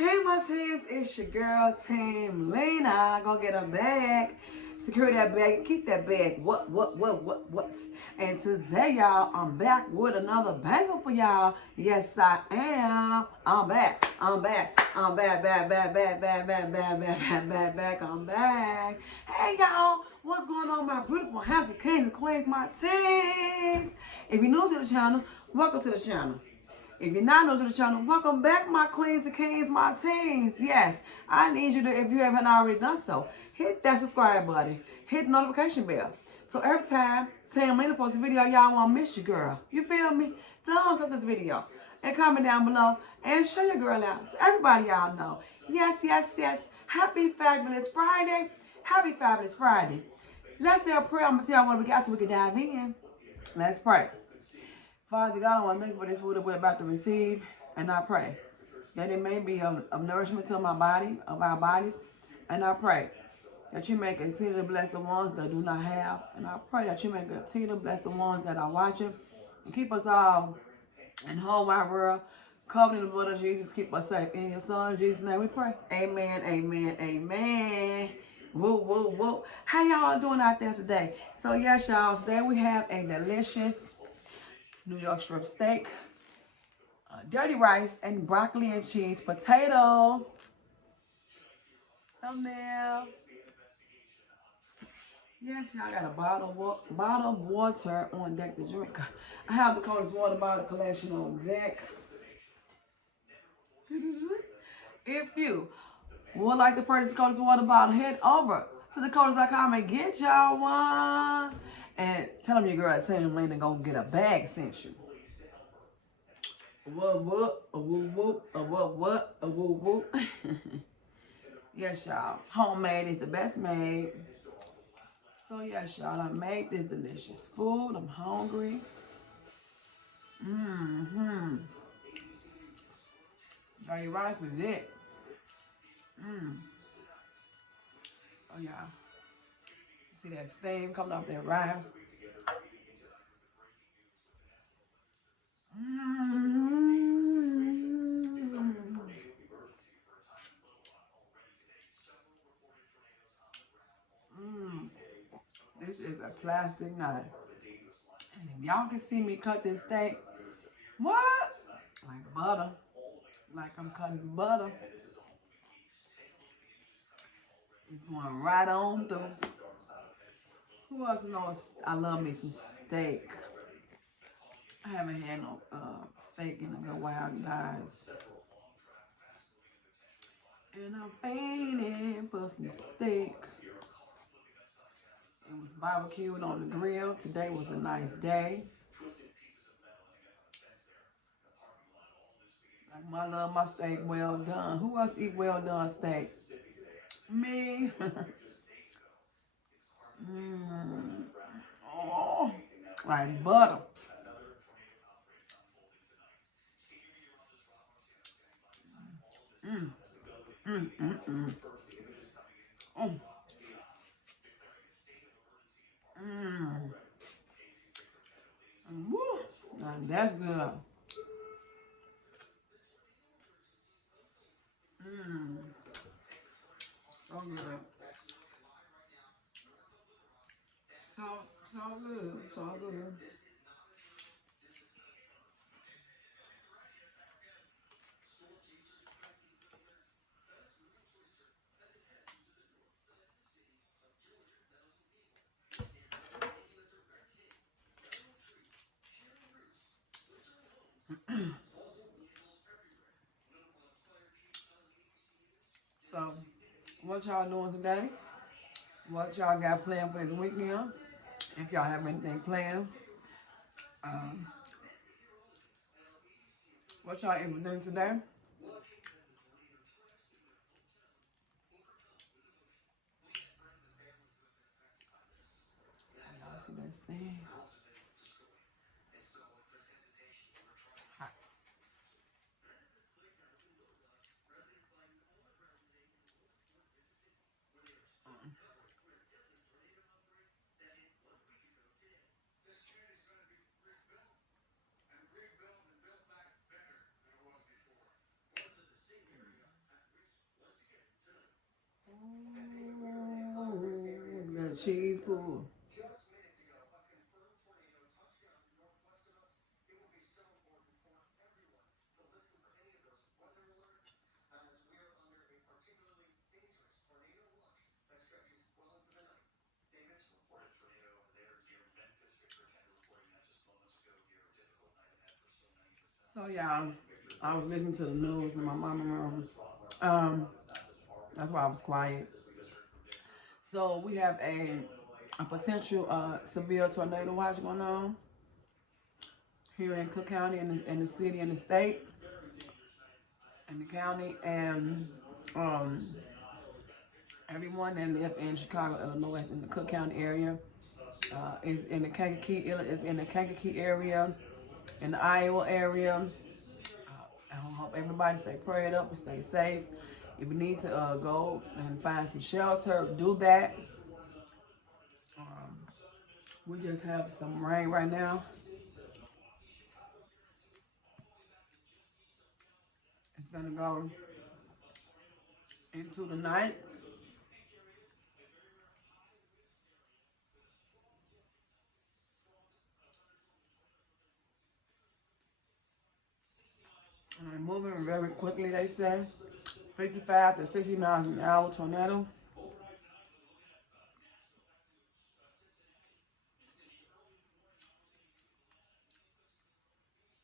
Hey, my teams, it's your girl, Team Lena. Go get a bag, secure that bag, keep that bag. What? And today, y'all, I'm back with another banger for y'all. Yes, I am. I'm back. I'm back. I'm back. Back. I'm back. Hey, y'all, what's going on, my beautiful, handsome kings and queens, my teams? If you're new to the channel, welcome to the channel. If you're not new to the channel, welcome back, my queens and kings, my teens. Yes, I need you to, if you haven't already done so, hit that subscribe button. Hit the notification bell. So every time Sam Lena posts a video, y'all won't miss your girl. You feel me? Thumbs up this video. And comment down below. And show your girl out. So everybody y'all know. Yes. Happy Fabulous Friday. Happy Fabulous Friday. Let's say a prayer. I'm going to tell y'all what we got so we can dive in. Let's pray. Father God, I want to thank you for this food that we're about to receive, and I pray that it may be of nourishment to my body, of our bodies, and I pray that you may continue to bless the ones that do not have, and I pray that you may continue to bless the ones that are watching, and keep us all in the whole wide world, covered in the blood of Jesus, keep us safe. In your son, Jesus' name we pray. Amen. Woo. How y'all doing out there today? So yes, y'all, today we have a delicious New York strip steak, dirty rice, and broccoli and cheese, potato, thumbnail. Yes, y'all got a bottle of water on deck to drink. I have the coldest water bottle collection on deck. If you would like to purchase the coldest water bottle, head over to thecoldest.com and get y'all one. And tell them your girl at Sam Lena go get a bag sent you. What? Yes, y'all. Homemade is the best made. So yes, y'all, I made this delicious food. I'm hungry. Dirty rice is it. Oh yeah. See that steam coming off that rice? This is a plastic knife. And if y'all can see me cut this steak, what? Like butter. Like I'm cutting butter. It's going right on through. Who else knows I love me some steak? I haven't had no steak in a good while, guys. And I'm fainting for some steak. It was barbecued on the grill. Today was a nice day. I love my steak well done. Who else eat well done steak? Me. Oh, like butter. Oh. Woo. Now, that's good. So good. So good. So, what y'all doing today? What y'all got planned for this weekend? If y'all have anything planned. What y'all even doing today? Y'all see that thing? Hot. That cheese pool. So y'all, I was listening to the news in my mama room. That's why I was quiet. So we have a potential severe tornado watch going on here in Cook County, in the city, in the state, in the county, and um, everyone that live in Chicago, Illinois, in the Cook County area, is in the Kankakee area, in the Iowa area. I hope everybody stay prayed up and stay safe. If you need to go and find some shelter, do that. We just have some rain right now. It's gonna go into the night. And moving very quickly, they say. 55 to 60 miles an hour tornado.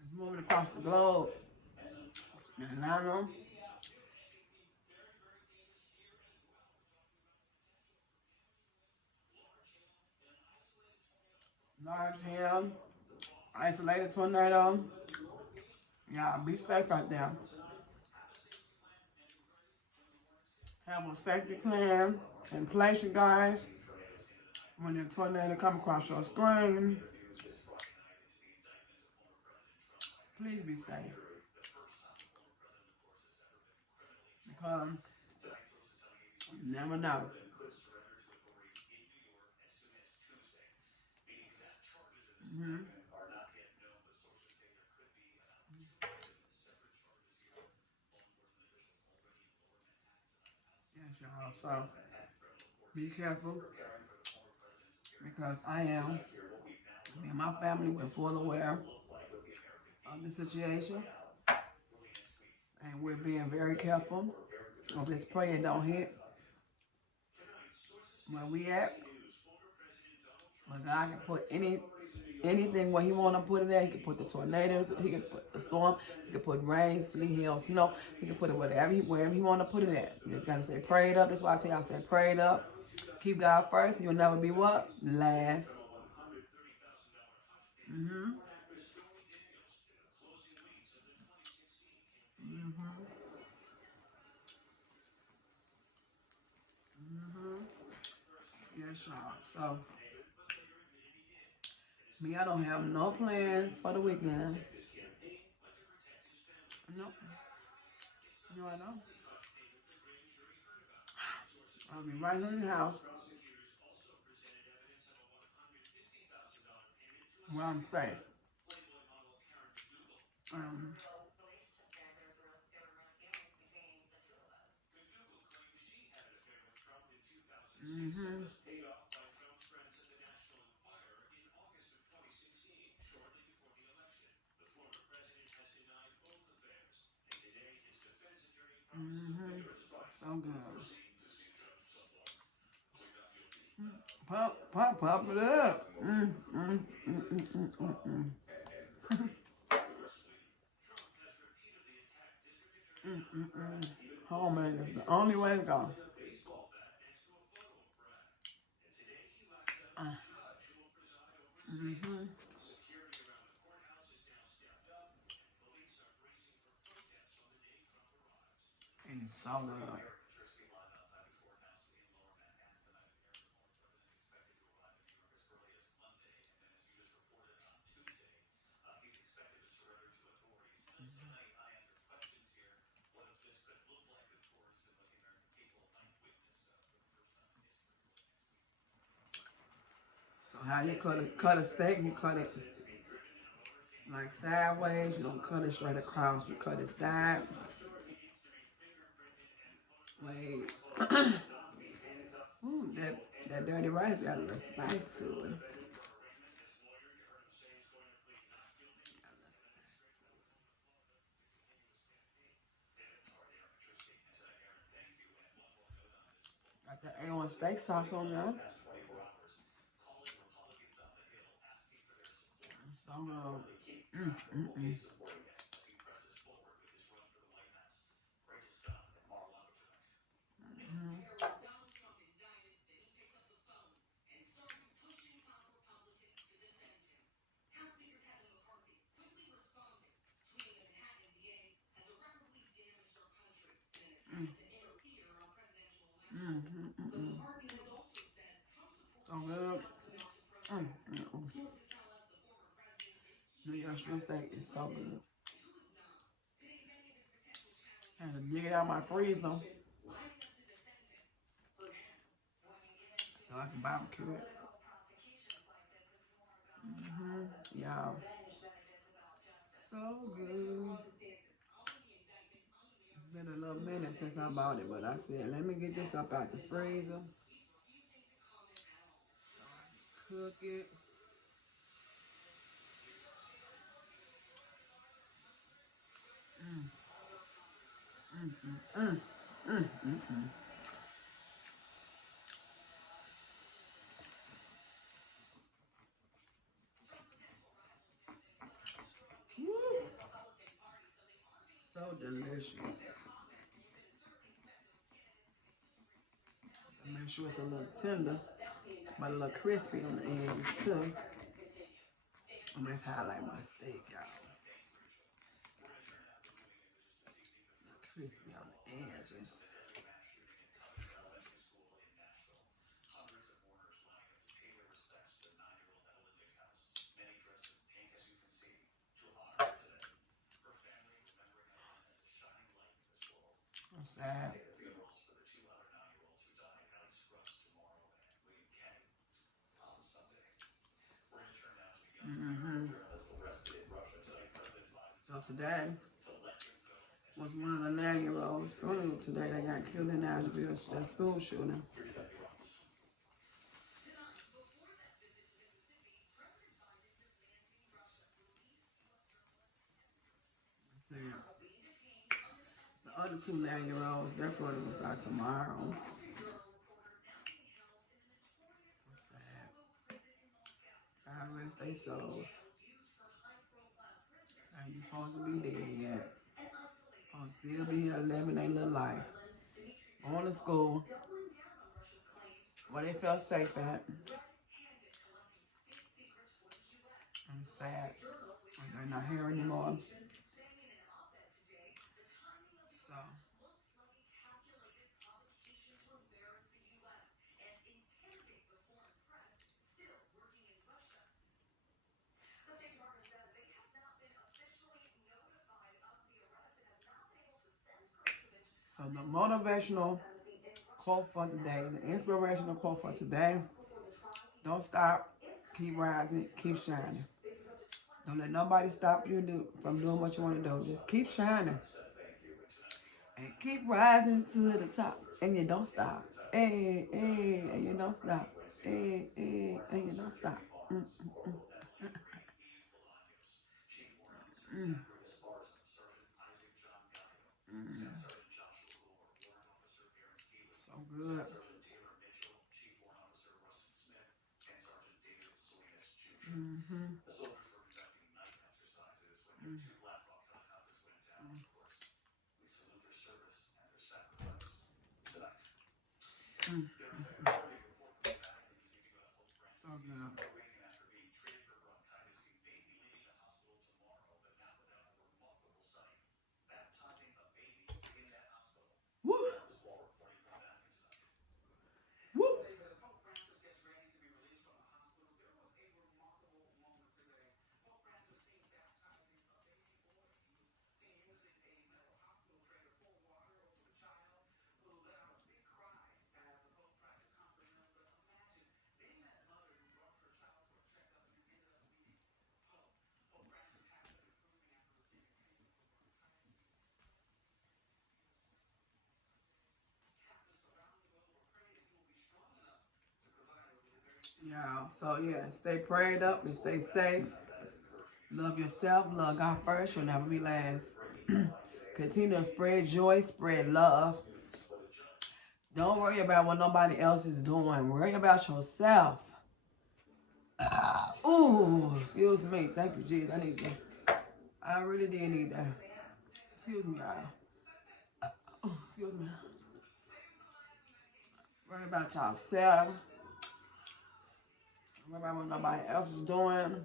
It's moving across the globe. Atlanta, large hail, isolated tornado. Y'all be safe out there. Have a safety plan in place, you guys. When the tornado come across your screen, please be safe. Because you never know. Mm-hmm. Yes, y'all. So be careful because I am, me and my family, we're full aware of the situation and we're being very careful. Of this prayer don't hit where we at. But God can put anything where He want to put it there. He can put the tornadoes. He can put the storm. He can put rain, sleet, hail, snow. He can put it wherever He want to put it at. You just gotta stay prayed up. That's why I tell y'all stay prayed up. Keep God first. You'll never be what? Last. Mhm. Mhm. Mhm. Yes, y'all. So me, I don't have no plans for the weekend. No. No, I don't. I'll be right here in the house where I'm safe. Um, mhm. Mhm. So good. Pump it up. Homemade is the only way to go. Uh, mm-hmm. And it's so good. So how you cut a steak, you cut it like sideways. You don't cut it straight across. You cut it sideways. Ooh, that dirty rice got a little spice to it. Got that A1 steak sauce on there. So good. So good. New York strip steak is so good. I had to dig it out my freezer so I can barbecue it. Y'all, so good. It's been a little minute since I bought it, but I said, let me get this up out the freezer. Cook it. Woo. So delicious. Make sure it's a little tender, but a little crispy on the edges too. And that's how I like my steak, y'all. Crispy on the edges. I'm sad. So today was one of the 9-year-olds' funeral today. They got killed in Nashville. That school shooting. So, the other two 9-year-olds, their funeral was out tomorrow. That's sad. God rest their souls. Ain't you supposed to be dead yet? Supposed to still be here living their little life. Going to school. Where they felt safe at. I'm sad. They're not here anymore. So. So the motivational quote for today, the inspirational quote for today, don't stop, keep rising, keep shining. Don't let nobody stop you from doing what you want to do. Just keep shining and keep rising to the top. And you don't stop. Hey, hey, and you don't stop. Hey, hey, and you don't stop. So good. So good. Woo! Woo! Y'all, so yeah, stay prayed up and stay safe. Love yourself, love God first, you'll never be last. Continue to spread joy, spread love. Don't worry about what nobody else is doing. Worry about yourself. Ooh, excuse me. Thank you, Jesus. I need that. I really did need that. Excuse me, y'all. Excuse me. Worry about yourself. Worry about what nobody else is doing.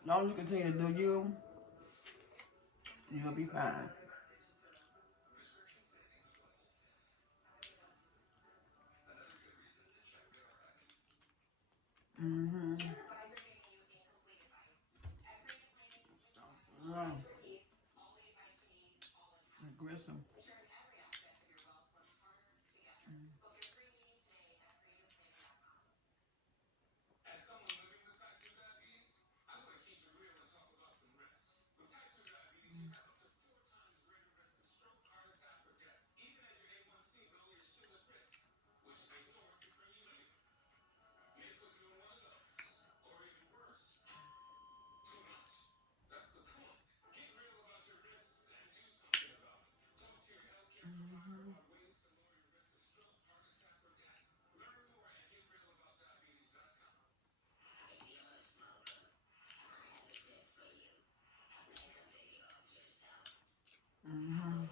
As long as you continue to do you, you'll be fine. Mm-hmm. So, aggressive.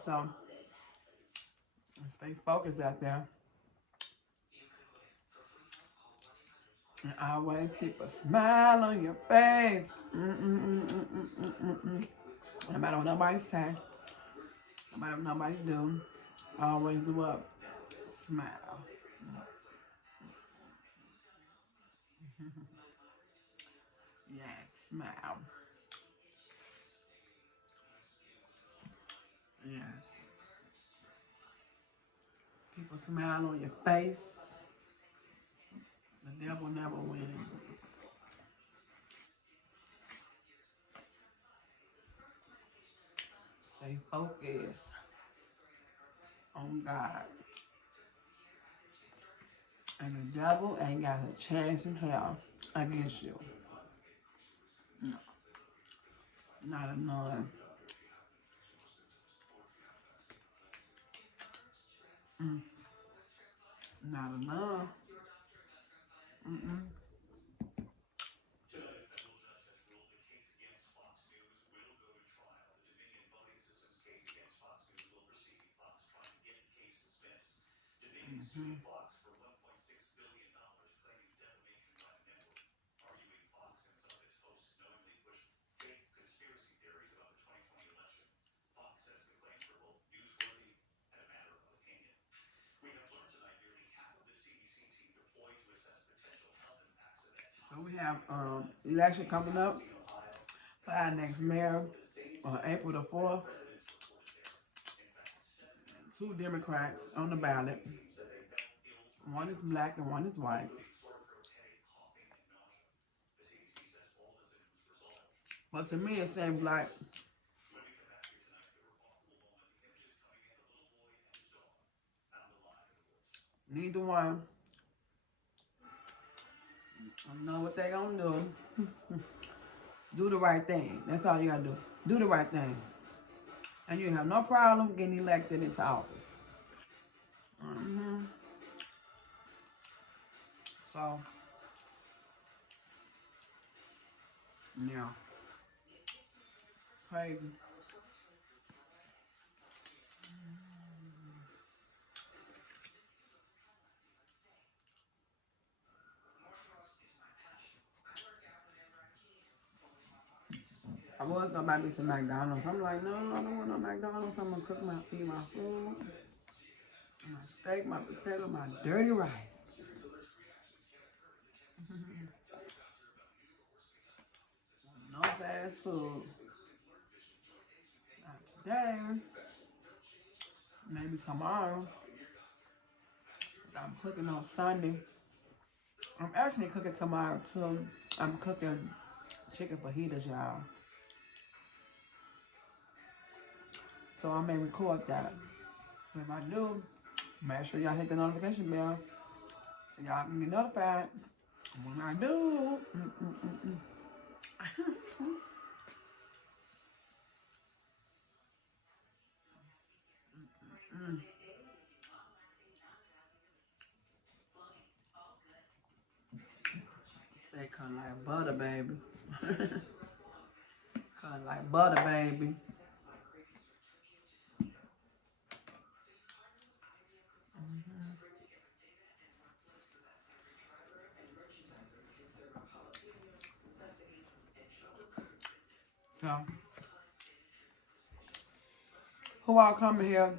So, stay focused out there. And always keep a smile on your face. No matter what nobody say, no matter what nobody do, always do what? Smile. Yes, smile. Yes. Keep a smile on your face. The devil never wins. Stay focused on God. And the devil ain't got a chance in hell against you. No, not a none. Mm, not a none. Mm-mm. Mm-hmm. So we have election coming up for our next mayor on April the 4th. Two Democrats on the ballot. One is black and one is white. But to me, it seems like neither one know what they gonna do. Do the right thing. That's all you gotta do. Do the right thing. And you have no problem getting elected into office. Mm-hmm. So, yeah. Crazy. I was gonna buy me some McDonald's. I'm like, no, I don't want no McDonald's. I'm gonna eat my food, my steak, my potato, my dirty rice. No fast food. Not today. Maybe tomorrow. I'm cooking on Sunday. I'm actually cooking tomorrow too. I'm cooking chicken fajitas, y'all. So I may record that. If I do, make sure y'all hit the notification bell so y'all can get notified When I do, Stay cut like butter, baby. Cut like butter, baby. So, who all coming here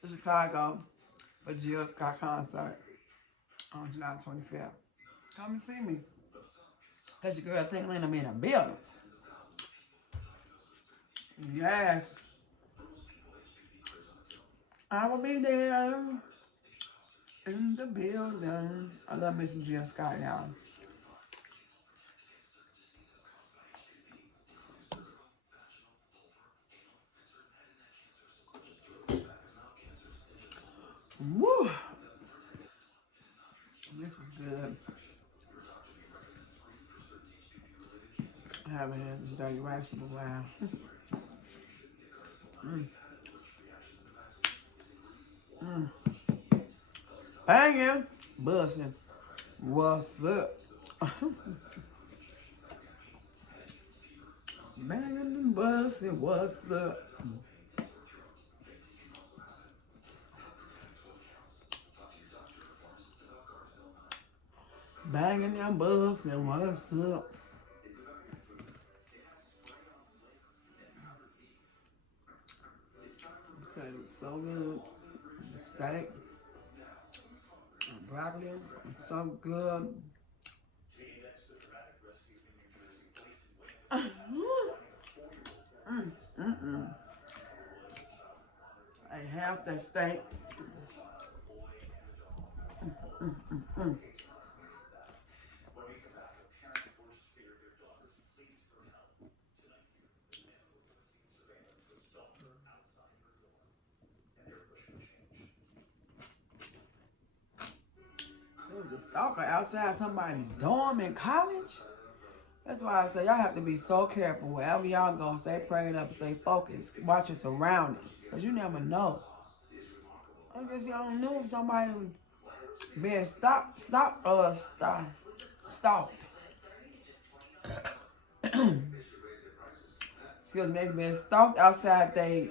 to Chicago for Jill Scott concert on July 25th? Come and see me. Cause your girl TeamLina be in a building. Yes. I will be there in the building. I love me some Jill Scott, y'all. Woo! This was good. I haven't had this dirty rice in a while. Banging, busting. What's up? Banging and busting. What's up? Banging and busting. What's up? It was so good. Steak and broccoli. So good. I have that steak. There was a stalker outside somebody's dorm in college. That's why I say y'all have to be so careful. Wherever y'all go, stay prayed up, stay focused. Watch your surroundings. Because you never know. I guess y'all don't know if somebody being stalked. Excuse me, they been stalked outside they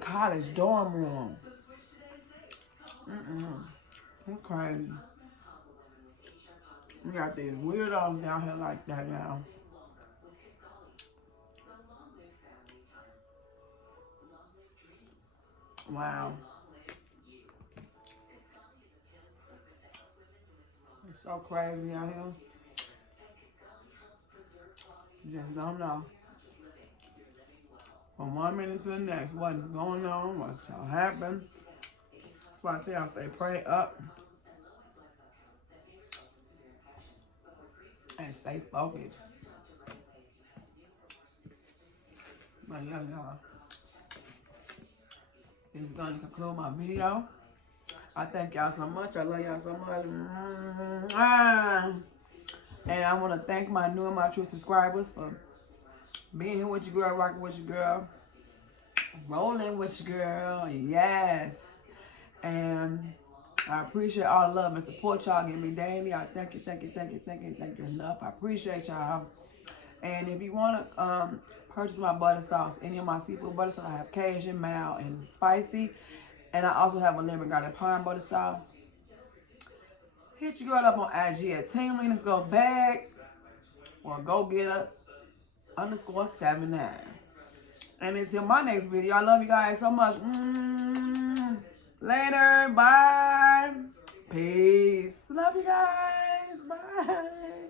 college dorm room. I'm crazy. We got these weirdos down here like that now. Wow. It's so crazy out here. You just don't know. From one minute to the next, what is going on, what shall happen. That's why I tell y'all stay prayed up and stay focused. But yeah, y'all, this is going to conclude my video. I thank y'all so much. I love y'all so much. And I want to thank my new and my true subscribers for being here with your girl, rocking with your girl, rolling with your girl. Yes. And I appreciate all the love and support y'all give me daily. I thank you enough. I appreciate y'all. And if you want to purchase my butter sauce, any of my seafood butter sauce, I have Cajun, mild, and spicy. And I also have a lemon garlic parm butter sauce. Hit your girl up on IG at TeamLina1 Go Bag or Go Get Up _79. And until my next video, I love you guys so much. Later. Bye. Peace. Love you guys. Bye.